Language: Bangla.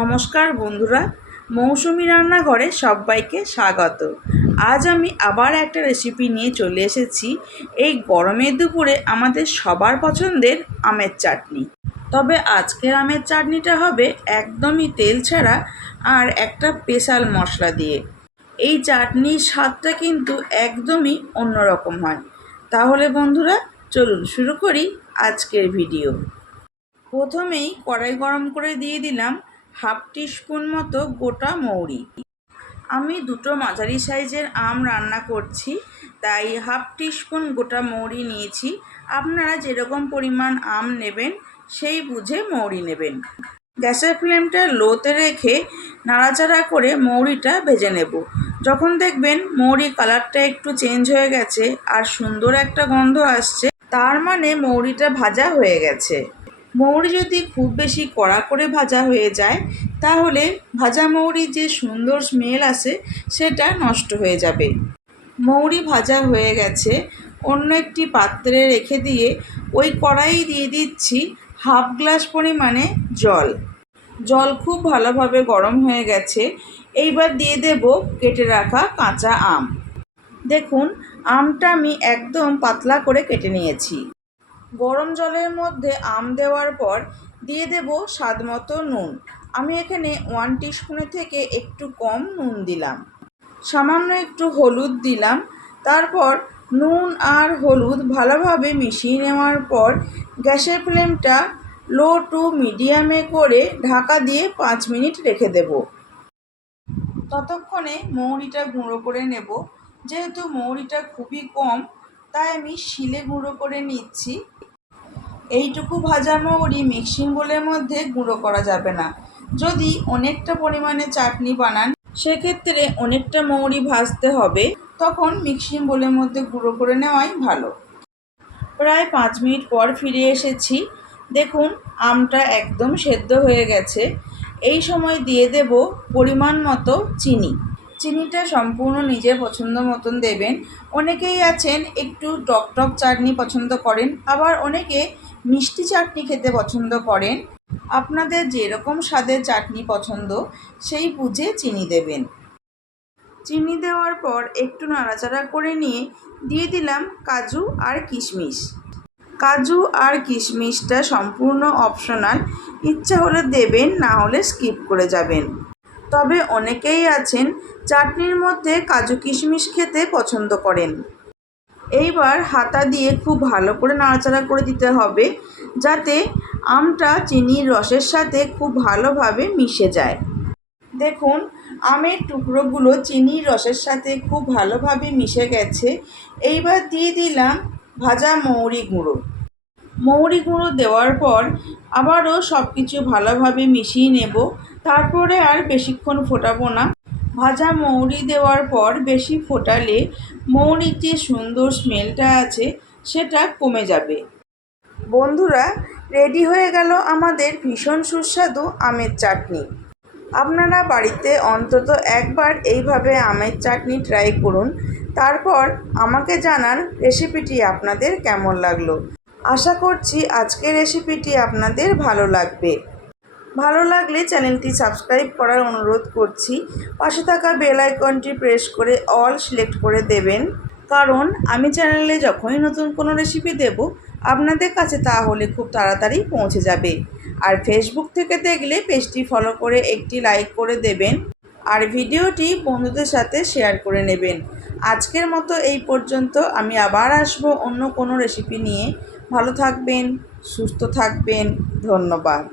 নমস্কার বন্ধুরা, মৌসুমি রান্নাঘরে সবাইকে স্বাগত। আজ আমি আবার একটা রেসিপি নিয়ে চলে এসেছি, এই গরমের দুপুরে আমাদের সবার পছন্দের আমের চাটনি। তবে আজকের আমের চাটনিটা হবে একদমই তেল ছাড়া আর একটা স্পেশাল মশলা দিয়ে। এই চাটনির স্বাদটা কিন্তু একদমই অন্যরকম হয়। তাহলে বন্ধুরা, চলুন শুরু করি আজকের ভিডিও প্রথমেই কড়াই গরম করে দিয়ে দিলাম হাফ টিস্পুন মতো গোটা মৌরি। আমি দুটো মাঝারি সাইজের আম রান্না করছি, তাই হাফ টিস্পুন গোটা মৌরি নিয়েছি। আপনারা যেরকম পরিমাণ আম নেবেন, সেই বুঝে মৌরি নেবেন। গ্যাসের ফ্লেমটা লোতে রেখে নাড়াচাড়া করে মৌরিটা ভেজে নেব। যখন দেখবেন মৌরি কালারটা একটু চেঞ্জ হয়ে গেছে আর সুন্দর একটা গন্ধ আসছে, তার মানে মৌরিটা ভাজা হয়ে গেছে। মৌরি যদি খুব বেশি কড়া করে ভাজা হয়ে যায়, তাহলে ভাজা মৌরির যে সুন্দর স্মেল আসে, সেটা নষ্ট হয়ে যাবে। মৌরি ভাজা হয়ে গেছে, অন্য একটি পাত্রে রেখে দিয়ে ওই কড়াই দিয়ে দিচ্ছি হাফ গ্লাস পরিমাণে জল। জল খুব ভালোভাবে গরম হয়ে গেছে, এইবার দিয়ে দেব কেটে রাখা কাঁচা আম। দেখুন, আমটা আমি একদম পাতলা করে কেটে নিয়েছি। গরম জলের মধ্যে আম দেওয়ার পর দিয়ে দেব স্বাদ মতো নুন। আমি এখানে ওয়ান টিস্পুনের থেকে একটু কম নুন দিলাম। সামান্য একটু হলুদ দিলাম। তারপর নুন আর হলুদ ভালোভাবে মিশিয়ে নেওয়ার পর গ্যাসের ফ্লেমটা লো টু মিডিয়ামে করে ঢাকা দিয়ে পাঁচ মিনিট রেখে দেব। ততক্ষণে মৌরিটা গুঁড়ো করে নেব। যেহেতু মৌরিটা খুবই কম, তাই আমি শিলে গুঁড়ো করে নিচ্ছি। এইটুকু ভাজা মৌরি মিক্সিং বোলের মধ্যে গুঁড়ো করা যাবে না। যদি অনেকটা পরিমাণে চাটনি বানান, সেক্ষেত্রে অনেকটা মৌরি ভাজতে হবে, তখন মিক্সিং বোলের মধ্যে গুঁড়ো করে নেওয়াই ভালো। প্রায় পাঁচ মিনিট পর ফিরে এসেছি। দেখুন, আমটা একদম সেদ্ধ হয়ে গেছে। এই সময় দিয়ে দেব পরিমাণ মতো চিনি। চিনিটা সম্পূর্ণ নিজের পছন্দ মতন দেবেন। অনেকেই আছেন একটু টক টক চাটনি পছন্দ করেন, আবার অনেকে মিষ্টি চাটনি খেতে পছন্দ করেন, আপনাদের যেরকম স্বাদের চাটনি পছন্দ, সেই বুঝে চিনি দেবেন। চিনি দেওয়ার পর একটু নাড়াচাড়া করে নিয়ে দিয়ে দিলাম কাজু আর কিশমিশ। কাজু আর কিশমিশটা সম্পূর্ণ অপশনাল, ইচ্ছা হলে দেবেন, না হলে স্কিপ করে যাবেন। তবে অনেকেই আছেন চাটনির মধ্যে কাজু কিশমিশ খেতে পছন্দ করেন। এইবার হাতা দিয়ে খুব ভালো করে নাড়াচাড়া করে দিতে হবে যাতে আমটা চিনির রসের সাথে খুব ভালোভাবে মিশে যায়। দেখুন, আমের টুকরোগুলো চিনির রসের সাথে খুব ভালোভাবে মিশে গেছে। এইবার দিয়ে দিলাম ভাজা মৌরি গুঁড়ো। মৌরি গুঁড়ো দেওয়ার পর আবারও সব কিছু ভালোভাবে মিশিয়ে নেব। তারপরে আর বেশিক্ষণ ফোটাবো না। ভাজা মৌরি দেওয়ার পর বেশি ফোটালে মৌরির যে সুন্দর স্মেলটা আছে, সেটা কমে যাবে। বন্ধুরা, রেডি হয়ে গেল আমাদের ভীষণ সুস্বাদু আমের চাটনি। আপনারা বাড়িতে অন্তত একবার এইভাবে আমের চাটনি ট্রাই করুন। তারপর আমাকে জানান রেসিপিটি আপনাদের কেমন লাগল। আশা করছি আজকের রেসিপিটি আপনাদের ভালো লাগবে। ভালো লাগলে চ্যানেলটি সাবস্ক্রাইব করার অনুরোধ করছি। পাশে থাকা বেল আইকনটি প্রেস করে অল সিলেক্ট করে দেবেন। কারণ আমি চ্যানেলে যখনই নতুন কোনো রেসিপি দেব, আপনাদের কাছে তাহলে খুব তাড়াতাড়ি পৌঁছে যাবে। আর ফেসবুক থেকে দেখলে পেজটি ফলো করে একটি লাইক করে দেবেন। আর ভিডিওটি বন্ধুদের সাথে শেয়ার করে নেবেন। আজকের মতো এই পর্যন্ত আমি আবার আসব অন্য কোনো রেসিপি নিয়ে। ভালো থাকবেন, সুস্থ থাকবেন, ধন্যবাদ।